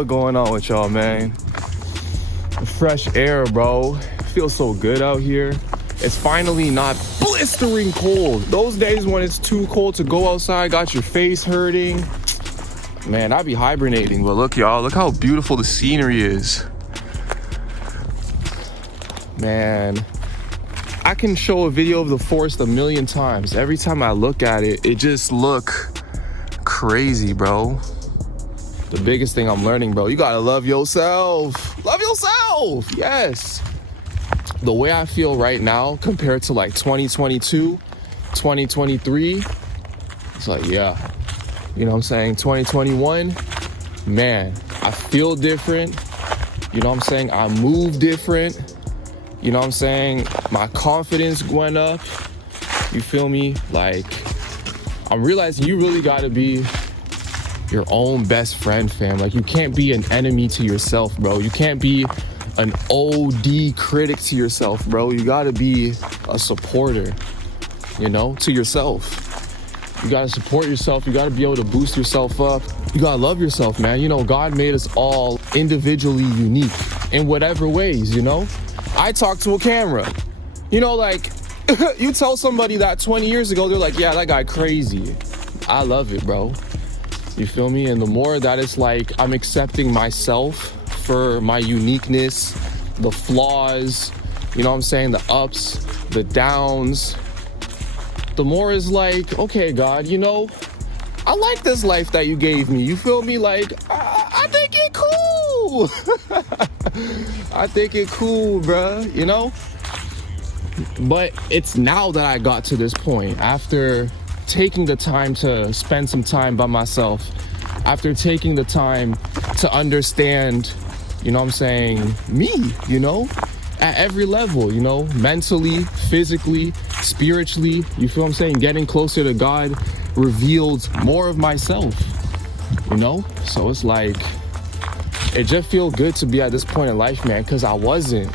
What going on with y'all, man? Fresh air, bro. It feels so good out here. It's finally not blistering cold. Those days when it's too cold to go outside, got your face hurting. Man, I'd be hibernating. But look, y'all, look how beautiful the scenery is. Man, I can show a video of the forest a million times. Every time I look at it, it just look crazy, bro. The biggest thing I'm learning, bro, you gotta love yourself. Love yourself, yes. The way I feel right now compared to like 2022, 2023, it's like, yeah, you know what I'm saying? 2021, man, I feel different. You know what I'm saying? I move different. You know what I'm saying? My confidence went up. You feel me? Like, I'm realizing you really gotta be your own best friend, fam. Like, you can't be an enemy to yourself, bro. You can't be an OD critic to yourself, bro. You gotta be a supporter, you know, to yourself. You gotta support yourself. You gotta be able to boost yourself up. You gotta love yourself, man. You know, God made us all individually unique in whatever ways, you know? I talk to a camera. You know, like, you tell somebody that 20 years ago, they're like, yeah, that guy crazy. I love it, bro. You feel me? And the more that it's like I'm accepting myself for my uniqueness, the flaws, you know what I'm saying, the ups, the downs, the more is like, okay, God, you know, I like this life that you gave me. You feel me? Like, I think it cool. I think it cool, bruh, you know? But it's now that I got to this point, after taking the time to spend some time by myself, after taking the time to understand, you know what I'm saying, me, you know, at every level, you know, mentally, physically, spiritually, you feel what I'm saying? Getting closer to God revealed more of myself, you know? So it's like, it just feels good to be at this point in life, man, because I wasn't,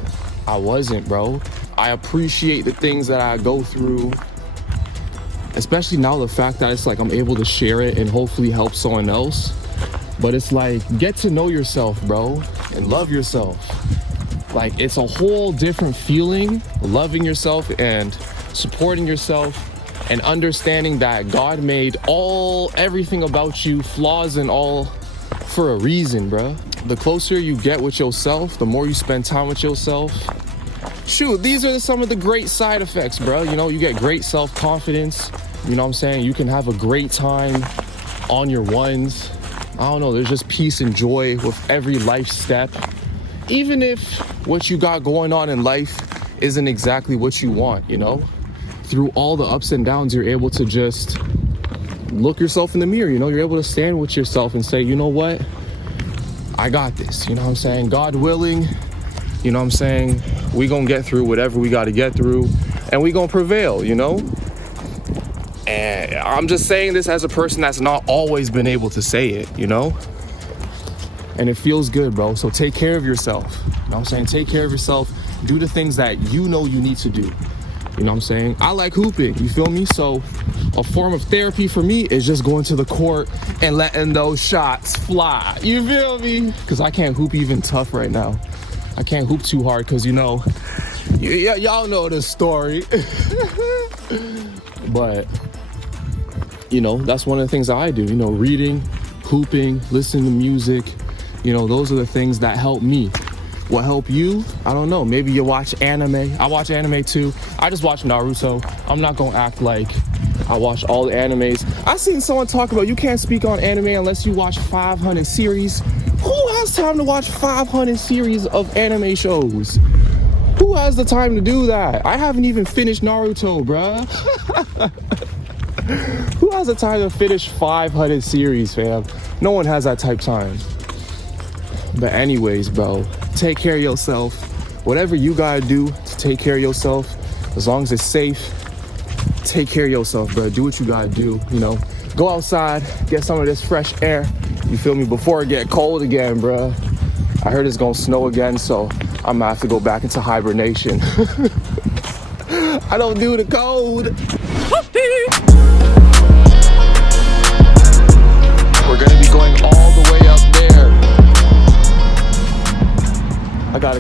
bro. I appreciate the things that I go through, especially now the fact that it's like I'm able to share it and hopefully help someone else. But it's like, get to know yourself, bro, and love yourself. Like, it's a whole different feeling, loving yourself and supporting yourself and understanding that God made everything about you, flaws and all, for a reason, bro. The closer you get with yourself, the more you spend time with yourself. Shoot, these are some of the great side effects, bro. You know, you get great self-confidence. You know what I'm saying? You can have a great time on your ones. I don't know, there's just peace and joy with every life step. Even if what you got going on in life isn't exactly what you want, you know? Through all the ups and downs, you're able to just look yourself in the mirror, you know? You're able to stand with yourself and say, you know what? I got this, you know what I'm saying? God willing, you know what I'm saying? We gonna get through whatever we gotta get through, and we gonna prevail, you know? And I'm just saying this as a person that's not always been able to say it, you know? And it feels good, bro. So take care of yourself. You know what I'm saying? Take care of yourself. Do the things that you know you need to do. You know what I'm saying? I like hooping, you feel me? So a form of therapy for me is just going to the court and letting those shots fly. You feel me? Because I can't hoop even tough right now. I can't hoop too hard because, you know, y'all know the story. But, you know, that's one of the things that I do. You know, reading, hooping, listening to music. You know, those are the things that help me. What help you? I don't know. Maybe you watch anime. I watch anime too. I just watch Naruto. I'm not gonna act like I watch all the animes. I seen someone talk about you can't speak on anime unless you watch 500 series. Who has time to watch 500 series of anime shows? Who has the time to do that? I haven't even finished Naruto, bruh. Who has the time to finish 500 series, fam? No one has that type time. But anyways, bro, take care of yourself. Whatever you gotta do to take care of yourself, as long as it's safe, take care of yourself, bro. Do what you gotta do, you know. Go outside, get some of this fresh air, you feel me, before it get cold again, bro. I heard it's gonna snow again, so I'm gonna have to go back into hibernation. I don't do the cold. We're gonna be going all the way up there.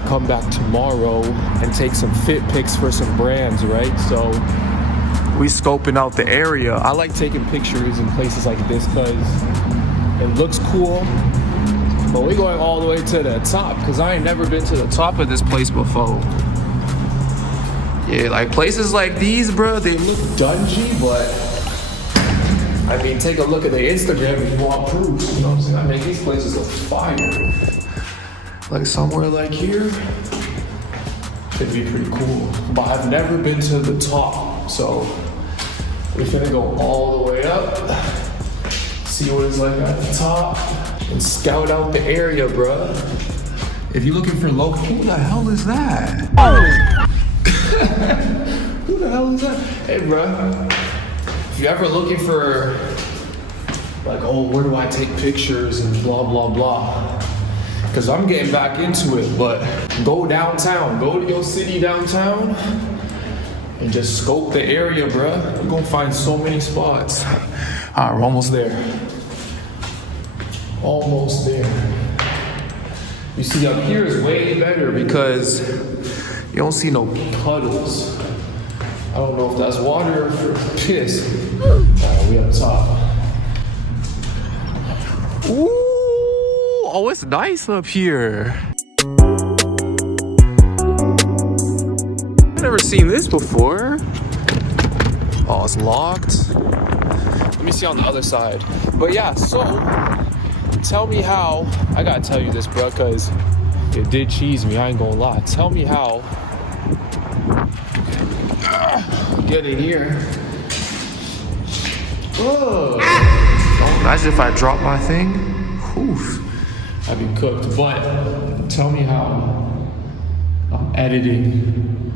come back tomorrow and take some fit pics for some brands, right? So we scoping out the area. I like taking pictures in places like this because it looks cool. But we're going all the way to the top because I ain't never been to the top of this place before. Yeah, like places like these, bro, they look dungy, but I mean, take a look at the Instagram if you want proof. You know what I'm saying? I mean, these places are fire. Like somewhere like here, should be pretty cool. But I've never been to the top, so we're gonna go all the way up, see what it's like at the top, and scout out the area, bruh. If you're looking for local, who the hell is that? Who the hell is that? Hey, bruh. If you're ever looking for, like, oh, where do I take pictures and blah, blah, blah. Because I'm getting back into it, but go downtown. Go to your city downtown and just scope the area, bruh. You're gonna find so many spots. All right, we're almost there. Almost there. You see, up here is way better because you don't see no puddles. I don't know if that's water or piss. We up top. Ooh, oh, it's nice up here. I've never seen this before. Oh, it's locked. Let me see on the other side. But yeah, so tell me how. I gotta tell you this, bro, because it did cheese me. I ain't gonna lie. Tell me how. Get in here. Oh, imagine if I drop my thing. Oof, I'd be cooked. But tell me how I'm editing.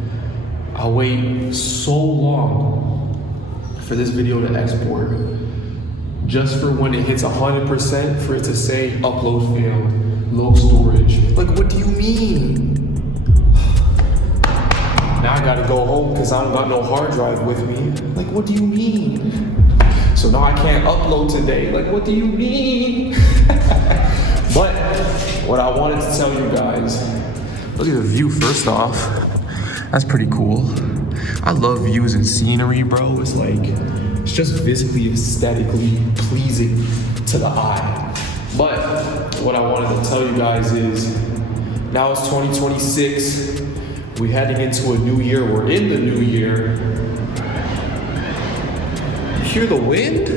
I wait so long for this video to export, just for when it hits 100% for it to say upload failed, low storage. Like, what do you mean? Now I gotta go home because I don't got no hard drive with me. Like, what do you mean? So now I can't upload today. Like, what do you mean? But what I wanted to tell you guys, look at the view first off. That's pretty cool. I love views and scenery, bro. It's like, it's just physically, aesthetically pleasing to the eye. But what I wanted to tell you guys is, now it's 2026. We're heading into a new year. We're in the new year. You hear the wind?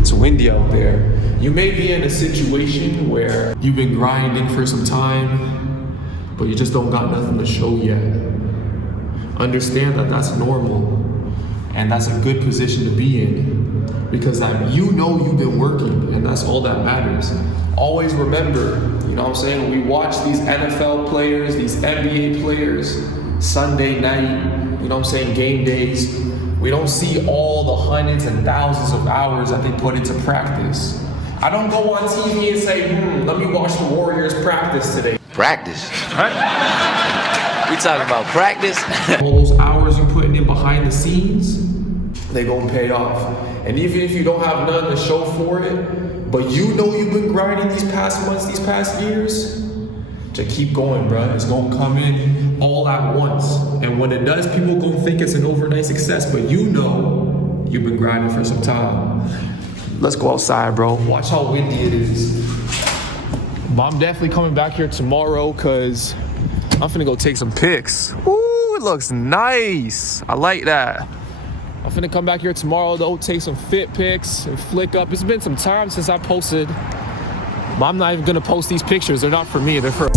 It's windy out there. You may be in a situation where you've been grinding for some time, but you just don't got nothing to show yet. Understand that that's normal, and that's a good position to be in, because you know you've been working, and that's all that matters. Always remember, you know what I'm saying? We watch these NFL players, these NBA players, Sunday night, you know what I'm saying, game days. We don't see all the hundreds and thousands of hours that they put into practice. I don't go on TV and say, let me watch the Warriors practice today. Practice? Right? We talking about practice? All those hours you're putting in behind the scenes, they gonna pay off. And even if you don't have nothing to show for it, but you know you've been grinding these past months, these past years, to keep going, bruh. It's gonna come in all at once. And when it does, people gonna think it's an overnight success, but you know you've been grinding for some time. Let's go outside, bro. Watch how windy it is. But I'm definitely coming back here tomorrow because I'm finna go take some pics. Ooh, it looks nice. I like that. I'm finna come back here tomorrow though, take some fit pics and flick up. It's been some time since I posted, but I'm not even gonna post these pictures. They're not for me, they're for...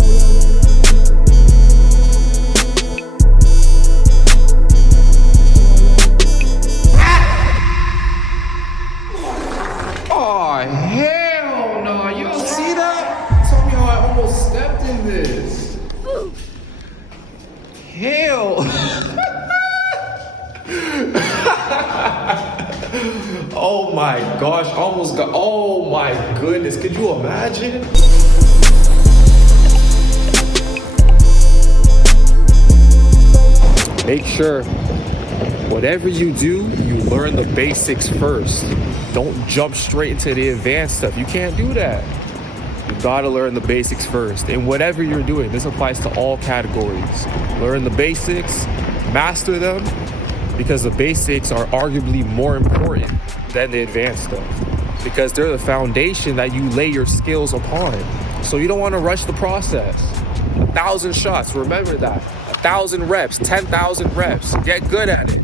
Oh, hell no, you don't see that? Tell me how I almost stepped in this. Hell. Oh my gosh, almost got, oh my goodness, could you imagine? Make sure whatever you do, you learn the basics first. Don't jump straight into the advanced stuff. You can't do that. You gotta learn the basics first. And whatever you're doing, this applies to all categories. Learn the basics, master them, because the basics are arguably more important than the advanced stuff, because they're the foundation that you lay your skills upon. So you don't want to rush the process. 1,000 shots, remember that. 1,000 reps, 10,000 reps, get good at it.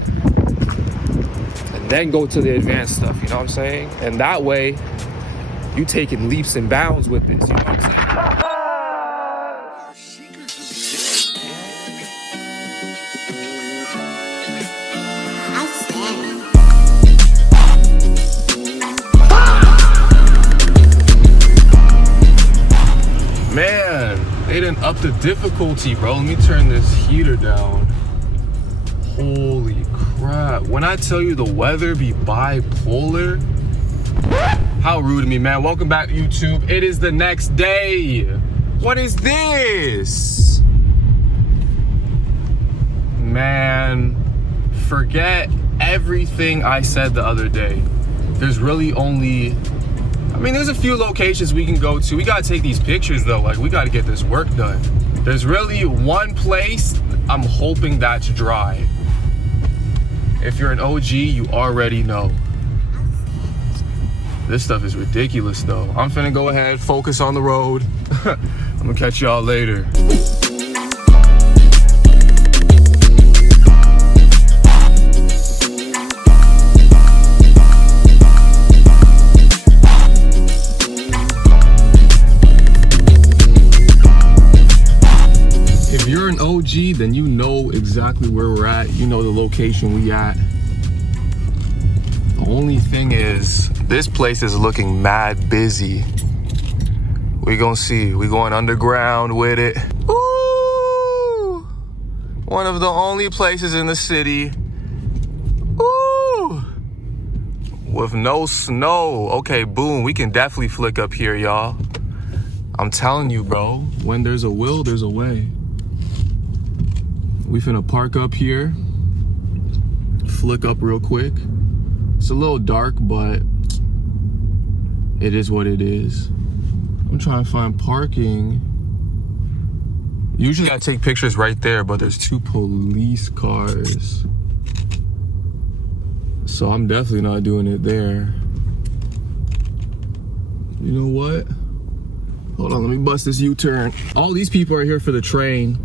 And then go to the advanced stuff, you know what I'm saying? And that way, you taking leaps and bounds with this, you know what I'm saying? Man, they didn't up the difficulty, bro. Let me turn this heater down. Holy crap. When I tell you the weather be bipolar, how rude of me, man. Welcome back to YouTube. It is the next day. What is this? Man, forget everything I said the other day. There's really only, I mean, there's a few locations we can go to. We gotta take these pictures though. Like, we gotta get this work done. There's really one place I'm hoping that's dry. If you're an OG, you already know. This stuff is ridiculous though. I'm finna go ahead, focus on the road. I'm gonna catch y'all later. If you're an OG, then you know exactly where we're at. You know the location we at. The only thing is, this place is looking mad busy. We gonna see. We going underground with it. Ooh! One of the only places in the city. Ooh! With no snow. Okay, boom. We can definitely flick up here, y'all. I'm telling you, bro. When there's a will, there's a way. We finna park up here. Flick up real quick. It's a little dark, but it is what it is. I'm trying to find parking. Usually I take pictures right there, but there's 2 police cars. So I'm definitely not doing it there. You know what? Hold on, let me bust this U-turn. All these people are here for the train.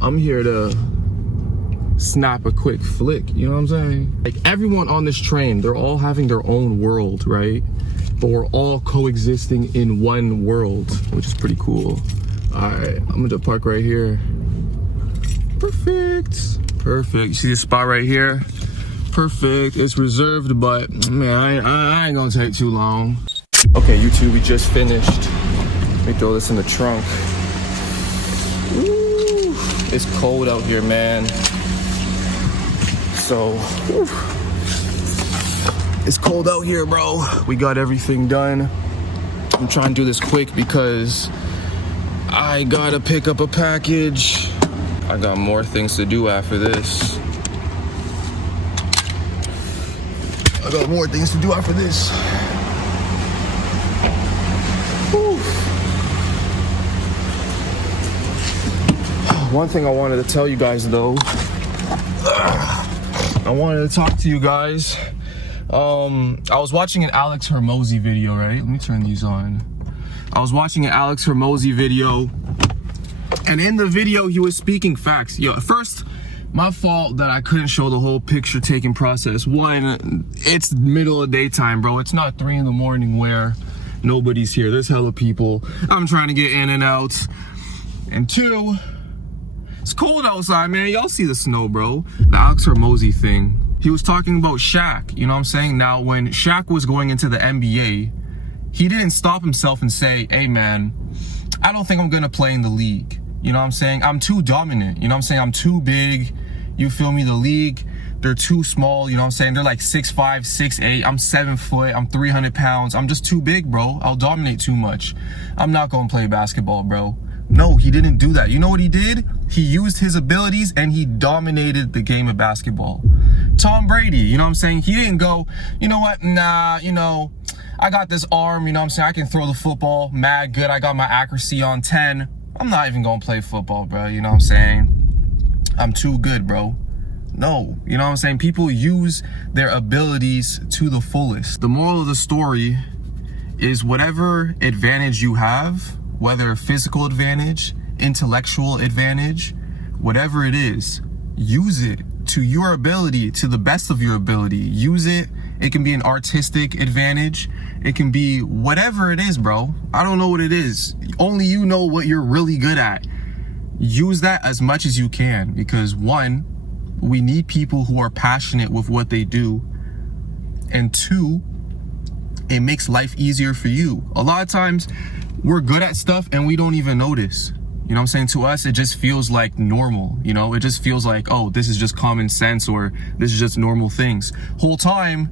I'm here to snap a quick flick, you know what I'm saying? Like, everyone on this train, they're all having their own world, right? But we're all coexisting in one world, which is pretty cool. All right, I'm gonna park right here. Perfect. Perfect. You see this spot right here? Perfect. It's reserved, but man, I ain't gonna take too long. Okay, YouTube, we just finished. Let me throw this in the trunk. Ooh, it's cold out here, man. So, whew. It's cold out here, bro. We got everything done. I'm trying to do this quick because I gotta pick up a package. I got more things to do after this. Whew. One thing I wanted to tell you guys though, I wanted to talk to you guys. I was watching an Alex Hormozy video, right? Let me turn these on. I was watching an Alex Hormozy video, and in the video, he was speaking facts. Yo, first, my fault that I couldn't show the whole picture taking process. One, it's middle of daytime, bro. It's not 3 in the morning where nobody's here. There's hella people. I'm trying to get in and out. And 2, it's cold outside, man. Y'all see the snow, bro. The Alex Hormozy thing. He was talking about Shaq, you know what I'm saying? Now, when Shaq was going into the NBA, he didn't stop himself and say, hey, man, I don't think I'm going to play in the league. You know what I'm saying? I'm too dominant. You know what I'm saying? I'm too big. You feel me? The league, they're too small. You know what I'm saying? They're like 6'5", 6'8". I'm 7 foot. I'm 300 pounds. I'm just too big, bro. I'll dominate too much. I'm not going to play basketball, bro. No, he didn't do that. You know what he did? He used his abilities and he dominated the game of basketball. Tom Brady, you know what I'm saying? He didn't go, you know what? Nah, you know, I got this arm, you know what I'm saying? I can throw the football mad good. I got my accuracy on 10. I'm not even gonna play football, bro. You know what I'm saying? I'm too good, bro. No, you know what I'm saying? People use their abilities to the fullest. The moral of the story is whatever advantage you have, whether physical advantage, intellectual advantage, whatever it is, use it to your ability, to the best of your ability. Use it. It can be an artistic advantage. It can be whatever it is, bro. I don't know what it is. Only you know what you're really good at. Use that as much as you can, because one, we need people who are passionate with what they do. And two, it makes life easier for you. A lot of times we're good at stuff and we don't even notice. You know what I'm saying? To us, it just feels like normal. You know, it just feels like, oh, this is just common sense, or this is just normal things. Whole time,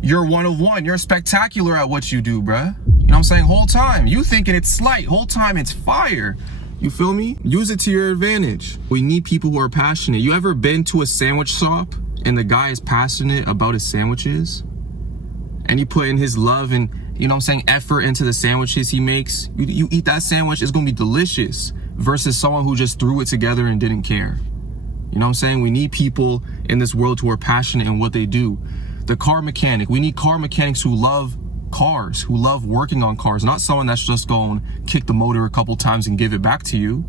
you're one of one. You're spectacular at what you do, bruh. You know what I'm saying? Whole time, you thinking it's slight. Whole time, it's fire. You feel me? Use it to your advantage. We need people who are passionate. You ever been to a sandwich shop and the guy is passionate about his sandwiches? And he put in his love and, you know what I'm saying, effort into the sandwiches he makes. You eat that sandwich, it's gonna be delicious, versus someone who just threw it together and didn't care. You know what I'm saying? We need people in this world who are passionate in what they do. The car mechanic, we need car mechanics who love cars, who love working on cars, not someone that's just going to kick the motor a couple times and give it back to you.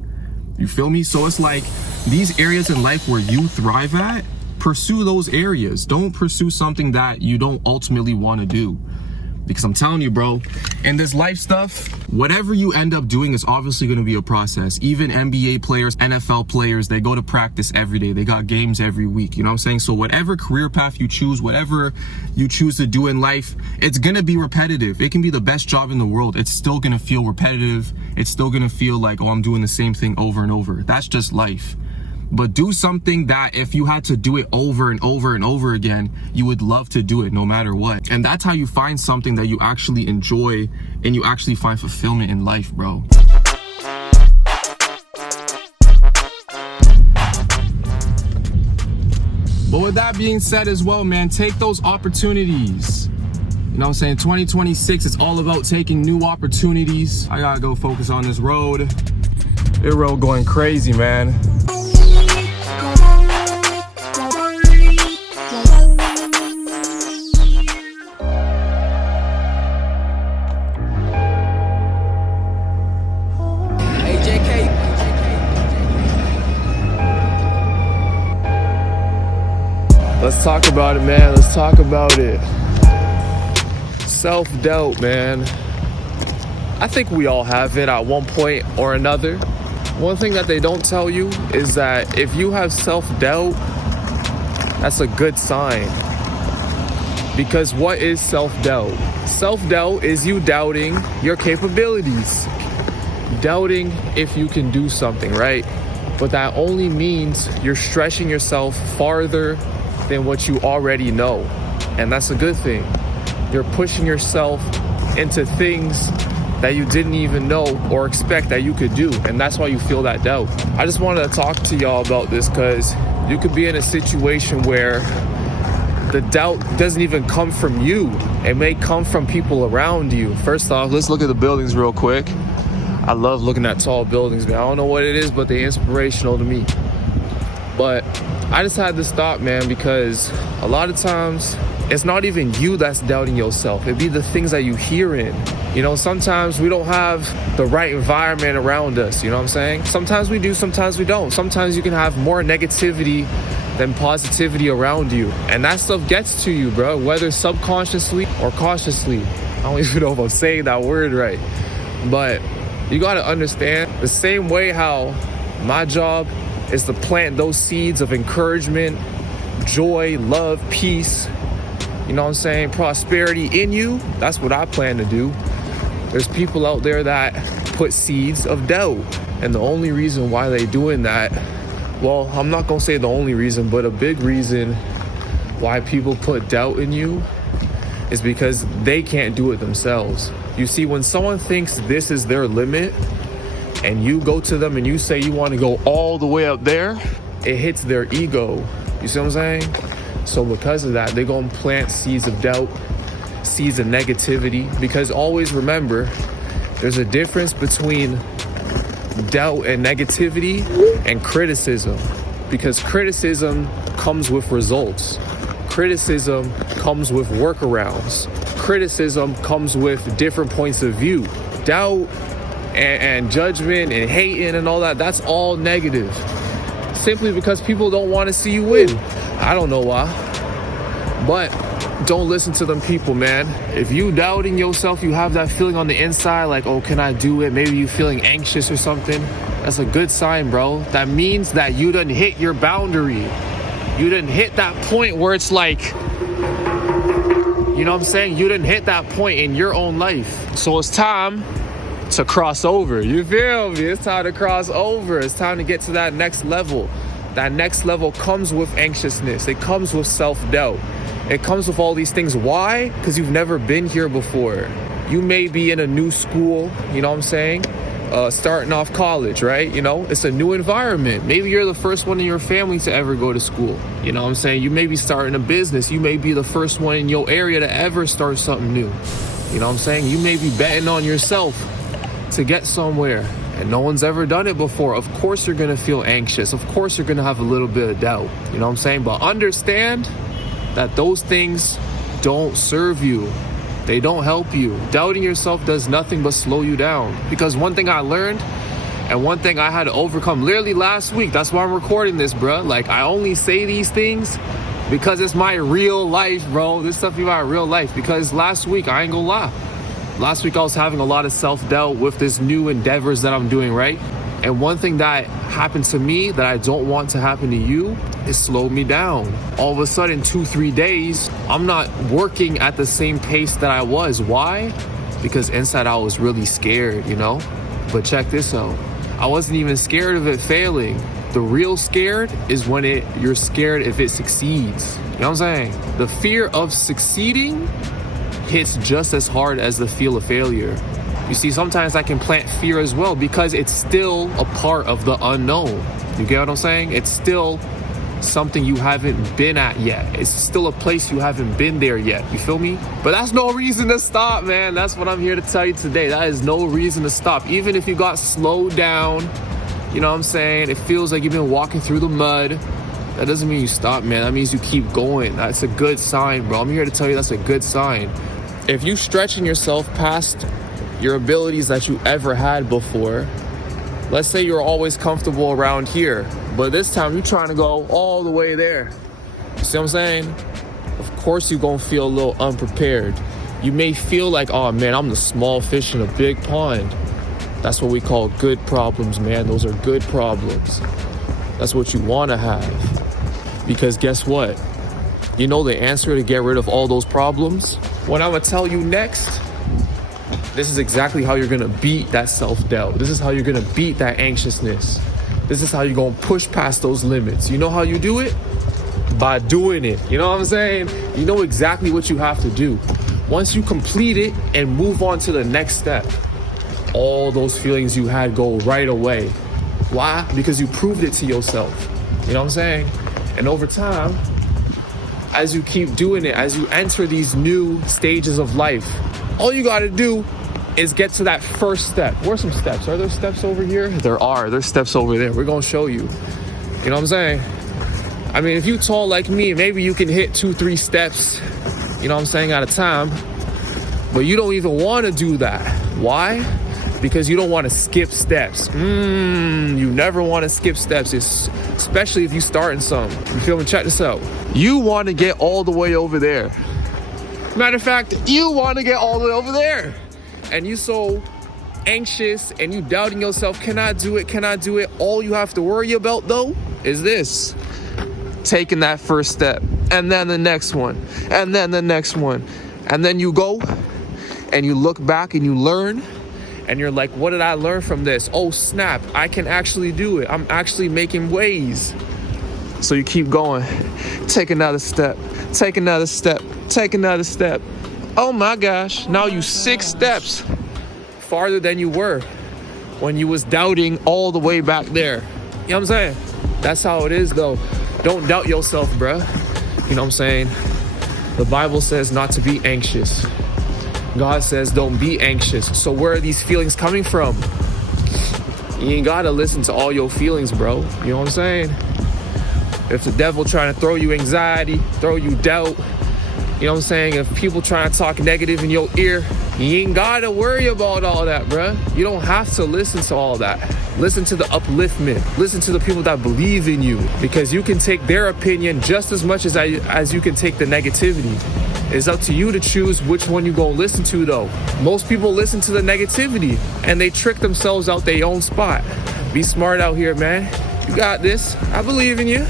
You feel me? So it's like these areas in life where you thrive at, pursue those areas. Don't pursue something that you don't ultimately want to do. Because I'm telling you, bro, in this life stuff, whatever you end up doing is obviously going to be a process. Even NBA players, NFL players, they go to practice every day. They got games every week. You know what I'm saying? So whatever career path you choose, whatever you choose to do in life, it's going to be repetitive. It can be the best job in the world. It's still going to feel repetitive. It's still going to feel like, oh, I'm doing the same thing over and over. That's just life. But do something that if you had to do it over and over and over again, you would love to do it no matter what. And that's how you find something that you actually enjoy and you actually find fulfillment in life, bro. But with that being said as well, man, take those opportunities. You know what I'm saying? 2026, it's all about taking new opportunities. I gotta go focus on this road. This road going crazy, man. Let's talk about it, man. Let's talk about it. Self-doubt, man. I think we all have it at one point or another. One thing that they don't tell you is that if you have self-doubt, that's a good sign. Because what is self-doubt? Self-doubt is you doubting your capabilities. Doubting if you can do something, right? But that only means you're stretching yourself farther than what you already know. And that's a good thing. You're pushing yourself into things that you didn't even know or expect that you could do. And that's why you feel that doubt. I just wanted to talk to y'all about this because you could be in a situation where the doubt doesn't even come from you. It may come from people around you. First off, let's look at the buildings real quick. I love looking at tall buildings, man. I don't know what it is, but they're inspirational to me. But I just had to stop, man, because a lot of times it's not even you that's doubting yourself. It'd be the things that you hear in. You know, sometimes we don't have the right environment around us, you know what I'm saying? Sometimes we do, sometimes we don't. Sometimes you can have more negativity than positivity around you. And that stuff gets to you, bro, whether subconsciously or cautiously. I don't even know if I'm saying that word right. But you gotta understand, the same way how my job is to plant those seeds of encouragement, joy, love, peace, you know what I'm saying, prosperity in you. That's what I plan to do. There's people out there that put seeds of doubt. And the only reason why they're doing that, well, I'm not gonna say the only reason, but a big reason why people put doubt in you is because they can't do it themselves. You see, when someone thinks this is their limit, and you go to them and you say you want to go all the way up there, it hits their ego. You see what I'm saying? So because of that, they're going to plant seeds of doubt, seeds of negativity, because always remember, there's a difference between doubt and negativity and criticism, because criticism comes with results. Criticism comes with workarounds. Criticism comes with different points of view. Doubt and judgment and hating and all that, that's all negative. Simply because people don't want to see you win. I don't know why. But don't listen to them people, man. If you doubting yourself, you have that feeling on the inside like, oh, can I do it? Maybe you feeling anxious or something. That's a good sign, bro. That means that you done hit your boundary. You done hit that point where it's like, you know what I'm saying? You done hit that point in your own life. So it's time to cross over. You feel me? It's time to cross over. It's time to get to that next level. That next level comes with anxiousness. It comes with self-doubt. It comes with all these things. Why? Because you've never been here before. You may be in a new school, you know what I'm saying? Starting off college, right? You know, it's a new environment. Maybe you're the first one in your family to ever go to school. You know what I'm saying? You may be starting a business. You may be the first one in your area to ever start something new. You know what I'm saying? You may be betting on yourself to get somewhere, and no one's ever done it before. Of course you're gonna feel anxious. Of course you're gonna have a little bit of doubt. You know what I'm saying? But understand that those things don't serve you. They don't help you. Doubting yourself does nothing but slow you down. Because one thing I learned, and one thing I had to overcome literally last week, that's why I'm recording this, bro. Like, I only say these things because it's my real life, bro. This stuff is my real life. Because last week, I ain't gonna lie, last week I was having a lot of self-doubt with this new endeavors that I'm doing, right? And one thing that happened to me that I don't want to happen to you is slowed me down. All of a sudden, 2-3 days, I'm not working at the same pace that I was. Why? Because inside I was really scared, you know? But check this out. I wasn't even scared of it failing. The real scared is when you're scared if it succeeds. You know what I'm saying? The fear of succeeding hits just as hard as the feel of failure. You see, sometimes I can plant fear as well because it's still a part of the unknown. You get what I'm saying? It's still something you haven't been at yet. It's still a place you haven't been there yet. You feel me? But that's no reason to stop, man. That's what I'm here to tell you today. That is no reason to stop. Even if you got slowed down, you know what I'm saying? It feels like you've been walking through the mud. That doesn't mean you stop, man. That means you keep going. That's a good sign, bro. I'm here to tell you that's a good sign. If you stretching yourself past your abilities that you ever had before, let's say you're always comfortable around here, but this time you're trying to go all the way there. You see what I'm saying? Of course you're gonna feel a little unprepared. You may feel like, oh man, I'm the small fish in a big pond. That's what we call good problems, man. Those are good problems. That's what you wanna have. Because guess what? You know the answer to get rid of all those problems? What I'm gonna tell you next, this is exactly how you're gonna beat that self-doubt. This is how you're gonna beat that anxiousness. This is how you're gonna push past those limits. You know how you do it? By doing it. You know what I'm saying? You know exactly what you have to do. Once you complete it and move on to the next step, all those feelings you had go right away. Why? Because you proved it to yourself. You know what I'm saying? And over time, as you keep doing it, as you enter these new stages of life, all you gotta do is get to that first step. Where's some steps? Are there steps over here? There are. There's steps over there. We're gonna show you. You know what I'm saying? I mean, if you tall like me, maybe you can hit 2-3 steps, you know what I'm saying, at a time. But you don't even want to do that. Why? Because you don't want to skip steps. You never want to skip steps, especially if you starting something. You feel me? Check this out. You want to get all the way over there. Matter of fact, you want to get all the way over there. And you so anxious and you doubting yourself, can I do it? Can I do it? All you have to worry about though is this. Taking that first step, and then the next one, and then the next one. And then you go and you look back and you learn, and you're like, what did I learn from this? Oh snap, I can actually do it. I'm actually making waves. So you keep going. Take another step, take another step, take another step. Oh my gosh, now you 6 steps farther than you were when you was doubting all the way back there. You know what I'm saying? That's how it is though. Don't doubt yourself, bruh. You know what I'm saying? The Bible says not to be anxious. God says don't be anxious. So where are these feelings coming from? You ain't gotta listen to all your feelings, bro. You know what I'm saying? If the devil trying to throw you anxiety, throw you doubt, you know what I'm saying? If people trying to talk negative in your ear, you ain't gotta worry about all that, bruh. You don't have to listen to all that. Listen to the upliftment. Listen to the people that believe in you, because you can take their opinion just as much as you can take the negativity. It's up to you to choose which one you gonna listen to, though. Most people listen to the negativity and they trick themselves out their own spot. Be smart out here, man. You got this. I believe in you.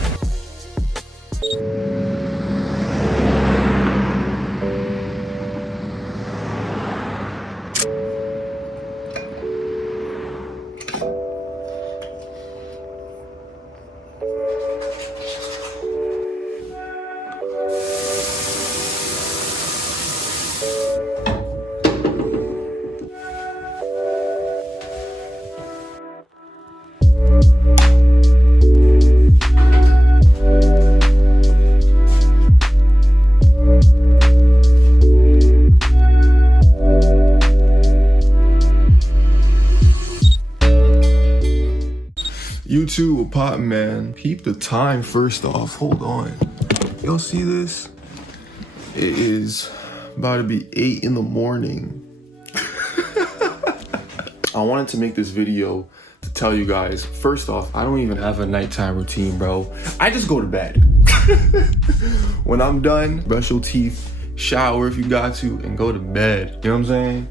YouTube, a pot man. Peep the time first off. Hold on. Y'all see this? It is about to be 8 in the morning. I wanted to make this video to tell you guys, first off, I don't even have a nighttime routine, bro. I just go to bed. When I'm done, brush your teeth, shower if you got to, and go to bed. You know what I'm saying?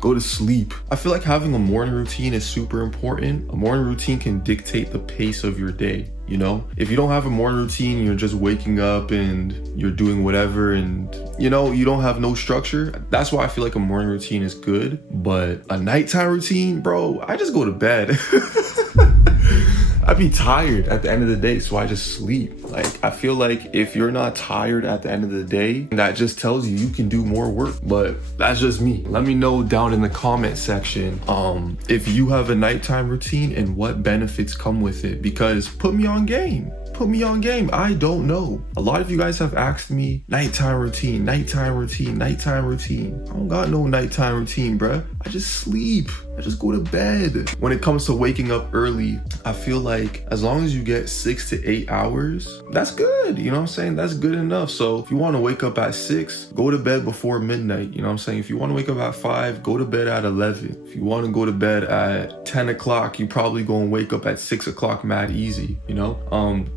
Go to sleep. I feel like having a morning routine is super important. A morning routine can dictate the pace of your day, you know? If you don't have a morning routine, you're just waking up and you're doing whatever and, you know, you don't have no structure. That's why I feel like a morning routine is good. But a nighttime routine, bro, I just go to bed. I'd be tired at the end of the day, so I just sleep. Like, I feel like if you're not tired at the end of the day, that just tells you you can do more work. But that's just me. Let me know down in the comment section if you have a nighttime routine and what benefits come with it, because put me on game. Put me on game. I don't know. A lot of you guys have asked me nighttime routine, nighttime routine, nighttime routine. I don't got no nighttime routine, bruh. I just sleep. I just go to bed. When it comes to waking up early, I feel like as long as you get 6 to 8 hours, that's good. You know what I'm saying? That's good enough. So if you want to wake up at 6, go to bed before midnight. You know what I'm saying? If you want to wake up at 5, go to bed at 11. If you want to go to bed at 10 o'clock, you probably gonna wake up at 6 o'clock mad easy, you know?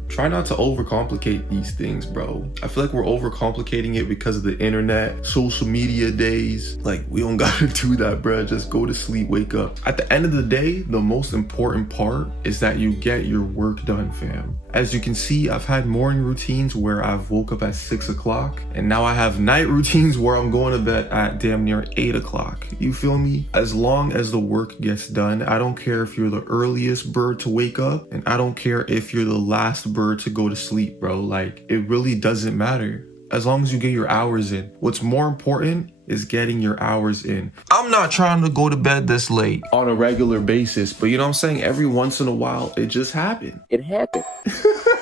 Try not to overcomplicate these things, bro. I feel like we're overcomplicating it because of the internet, social media days. Like, we don't gotta do that, bro. Just go to sleep, wake up. At the end of the day, the most important part is that you get your work done, fam. As you can see, I've had morning routines where I've woke up at 6 o'clock, and now I have night routines where I'm going to bed at damn near 8 o'clock. You feel me? As long as the work gets done, I don't care if you're the earliest bird to wake up, and I don't care if you're the last bird to go to sleep, bro. Like, it really doesn't matter. As long as you get your hours in. What's more important is getting your hours in. I'm not trying to go to bed this late on a regular basis, but you know what I'm saying? Every once in a while, it just happened. It happened.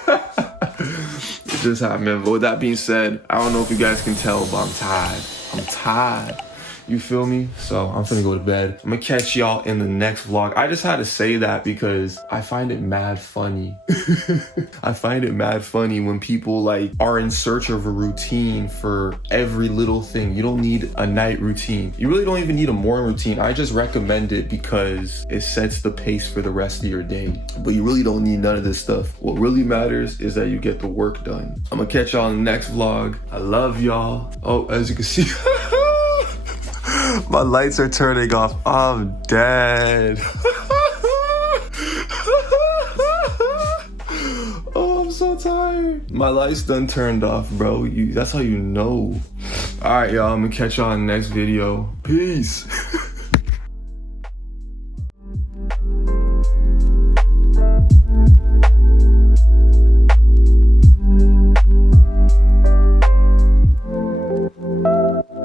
It just happened. But with that being said, I don't know if you guys can tell, but I'm tired. I'm tired. You feel me? So I'm finna go to bed. I'm gonna catch y'all in the next vlog. I just had to say that because I find it mad funny. I find it mad funny when people like are in search of a routine for every little thing. You don't need a night routine. You really don't even need a morning routine. I just recommend it because it sets the pace for the rest of your day. But you really don't need none of this stuff. What really matters is that you get the work done. I'm gonna catch y'all in the next vlog. I love y'all. Oh, as you can see, my lights are turning off. I'm dead. Oh, I'm so tired. My lights done turned off, bro. That's how you know. All right, y'all. I'm gonna catch y'all in the next video. Peace.